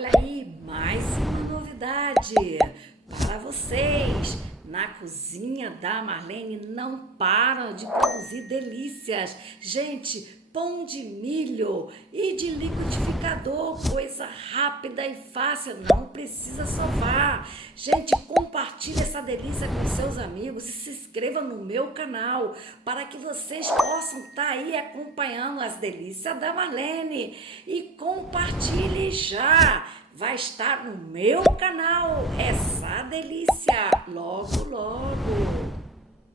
Olha aí, mais uma novidade para vocês. Na cozinha da Marlene não param de produzir delícias. Gente, pão de milho e de liquidificador, coisa rápida e fácil, não precisa sovar. Gente, compartilhe essa delícia com seus amigos e se inscreva no meu canal para que vocês possam estar aí acompanhando as delícias da Marlene. E compartilhe já! Vai estar no meu canal essa delícia logo, logo.